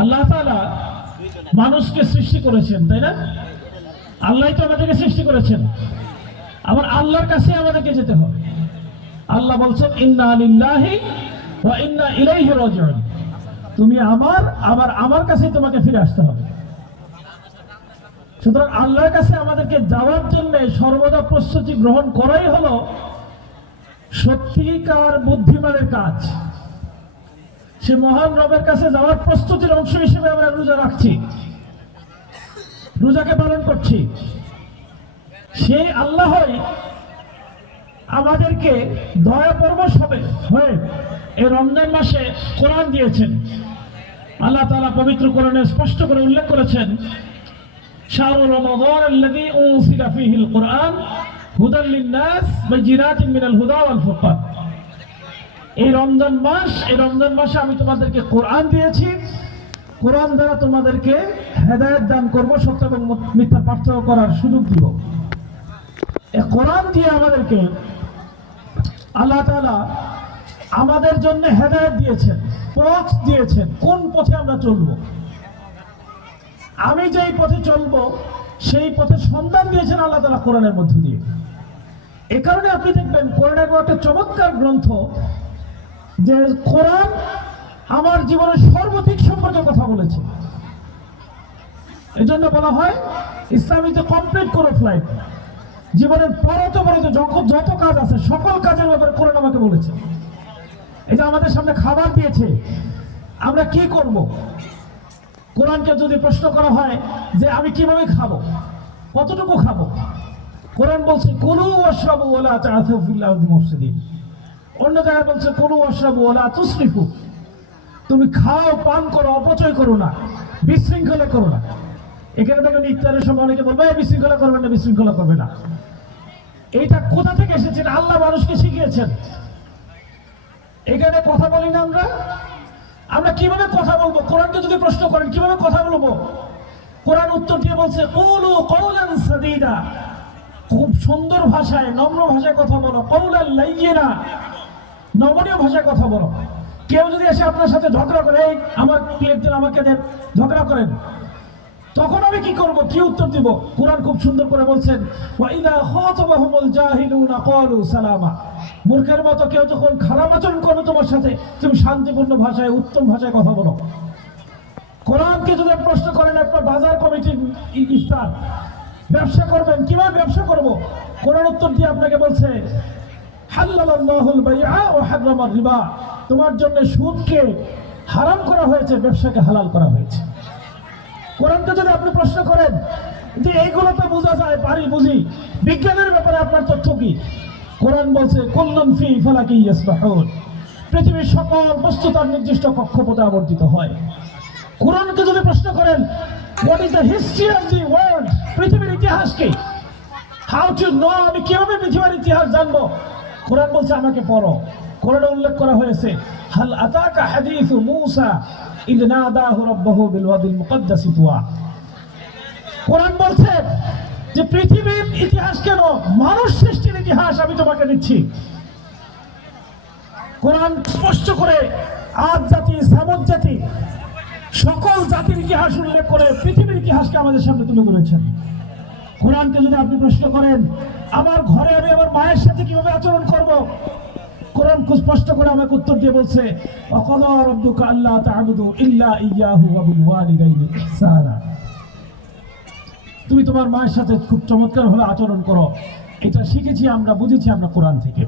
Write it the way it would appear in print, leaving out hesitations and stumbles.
আল্লাহ তাআলা মানুষকে সৃষ্টি করেছেন, তাই না? আল্লাহই তো আমাদেরকে সৃষ্টি করেছেন। আবার আল্লাহর কাছে আমাদেরকে যেতে হবে। আল্লাহ বলছেন ইন্না লিল্লাহি ওয়া ইন্না ইলাইহি রাজিউন। তুমি আমার কাছে তোমাকে ফিরে আসতে হবে। সুতরাং আল্লাহর কাছে আমাদেরকে যাওয়ার জন্য সর্বদা প্রস্তুতি গ্রহণ করাই হলো সত্যিকার বুদ্ধিমানের কাজ। সে মহান রবের কাছে যাওয়ার প্রস্তুতির অংশ হিসেবে আমরা রোজা রাখছি, রোজাকে পালন করছি। সেই আল্লাহই আমাদেরকে দয়াপরবশ হয়ে এই রমজান মাসে কোরআন দিয়েছেন। আল্লাহ তাআলা পবিত্র কোরআনে স্পষ্ট করে উল্লেখ করেছেন, শাহরুর রমাদান আল্লাযী উনজিলা ফীহিল কুরআন হুদাল লিন-নাস বাইয়িনাতিন মিনাল হুদা ওয়াল ফুরকান। এই রমজান মাসে আমি তোমাদেরকে কোরআন দিয়েছি। কোরআন দ্বারা তোমাদেরকে হেদায়েত দান করব, সত্য এবং মিথ্যা পার্থক্য করার সুযোগ দিব। এই কোরআন দিয়ে আমাদেরকে আল্লাহ তাআলা আমাদের জন্য হেদায়েত দিয়েছেন, পথ দিয়েছেন, কোন পথে আমরা চলব। আমি যেই পথে চলবো সেই পথের সন্ধান দিয়েছেন আল্লাহ তাআলা কোরআনের মধ্য দিয়ে। এ কারণে আপনি দেখবেন কোরআনের একটা চমৎকার গ্রন্থ, যে কোরআন আমার জীবনের সর্বদিক সম্পর্কে কথা বলেছে। এজন্য বলা হয় ইসলাম ইজ এ কমপ্লিট কোরআন ফ্লাইট। জীবনের পরত যত কাজ আছে সকল কাজের ব্যাপারে কোরআন আমাকে বলেছে। এই যে আমাদের সামনে খাবার দিয়েছে, আমরা কি করব? কোরআনকে যদি প্রশ্ন করা হয় যে আমি কিভাবে খাবো, কতটুকু খাবো, কোরআন বলছে কুলু ওয়াশরাবু ওয়া লা তা'আসু ফিল আরদি মুফসিদিন। অন্য জায়গায় বলছে কুলু ওয়াশরাবু ওয়া লা তুসরিফু। তুমি খাও, পান করো, অপচয় করো না, বিশৃঙ্খলা করো না। এখানে দেখেন ইফতারের সময় অনেকে বলবে বিশৃঙ্খলা করবেন না, বিশৃঙ্খলা করবে না। এইটা কোথা থেকে এসেছে? আল্লাহ মানুষকে শিখিয়েছেন। এখানে কথা বলি না আমরা কিভাবে কথা বলবো? কোরআনকে যদি প্রশ্ন করেন কিভাবে কথা বলবো, কোরআন উত্তর দিয়ে বলছে কুলু কওলান সাদীদা। খুব সুন্দর ভাষায়, নম্র ভাষায় কথা বলো। কওলান লাইয়িনা, নমনীয় ভাষায় কথা বলো। কেউ যদি এসে আপনার সাথে ঝগড়া করে, আমার প্লেট দেন, আমাকে দেন, ঝগড়া করেন, তখন আমি কি করব, কি উত্তর দিব? কোরআন খুব সুন্দর করে বলছেন ওয়া ইযা খাতাবাহুমুল জাহিলুনা ক্বালু সালামা। মূর্খের মতো কেউ যখন খারাপ আচরণ করবে তোমার সাথে, তুমি শান্তিপূর্ণ ভাষায়, উত্তম ভাষায় কথা বলো। কোরআনকে যদি প্রশ্ন করেন আপনার বাজার কমিটির ইফতার, ব্যবসা করবেন, কিভাবে ব্যবসা করব, কোরআন উত্তর দিয়ে আপনাকে বলছে হাল্লালাল্লাহুল বাইআ ওয়া হারামার রিবা। তোমার জন্য সুদকে হারাম করা হয়েছে, ব্যবসাকে হালাল করা হয়েছে। কোরআনকে যদি আপনি প্রশ্ন করেন যে এইগুলো তো বোঝা যায়, বুঝি, বিজ্ঞানের ব্যাপারে আপনার তথ্য কি, কোরআন বলছে কুল্লুন ফি ফালাকি ইয়াসবাহুন। পৃথিবীর সকল বস্তু তার নির্দিষ্ট কক্ষপথে আবর্তিত হয়। কোরআনকে যদি প্রশ্ন করেন what is the history of the world, পৃথিবীর ইতিহাস কি, হাউ টু নো, আমি কিভাবে পৃথিবীর ইতিহাস জানবো, কোরআন বলছে আমাকে পড়ো। কোরআনে উল্লেখ করা হয়েছে হাল আতাকা হাদিসু মূসা ইয নাদাহু রাব্বুহু বিল ওয়াদিল মুকদ্দাসি তুয়া। কোরআন বলছে যে পৃথিবীর ইতিহাস কেন, মানুষ সৃষ্টির ইতিহাস আমি তোমাকে দিচ্ছি। কোরআন স্পষ্ট করে আদ জাতি, সামুদ জাতি, সকল জাতির ইতিহাস উল্লেখ করে পৃথিবীর ইতিহাসকে আমাদের সামনে তুলে ধরেছেন। কোরআনকে যদি আপনি প্রশ্ন করেন আমার ঘরে আমি আমার মায়ের সাথে কিভাবে আচরণ করব, কোরআন খুব স্পষ্ট করে আমাকে উত্তর দিয়ে বলছে ওয়াকাদা রাব্বুকা আল্লা তা'বুদু ইল্লা ইয়্যাহু ওয়া বিল ওয়ালিদাইনি ইহসানা। তুমি তোমার মায়ের সাথে খুব চমৎকার ভাবে আচরণ করো। এটা শিখেছি আমরা, বুঝেছি আমরা কোরআন থেকে।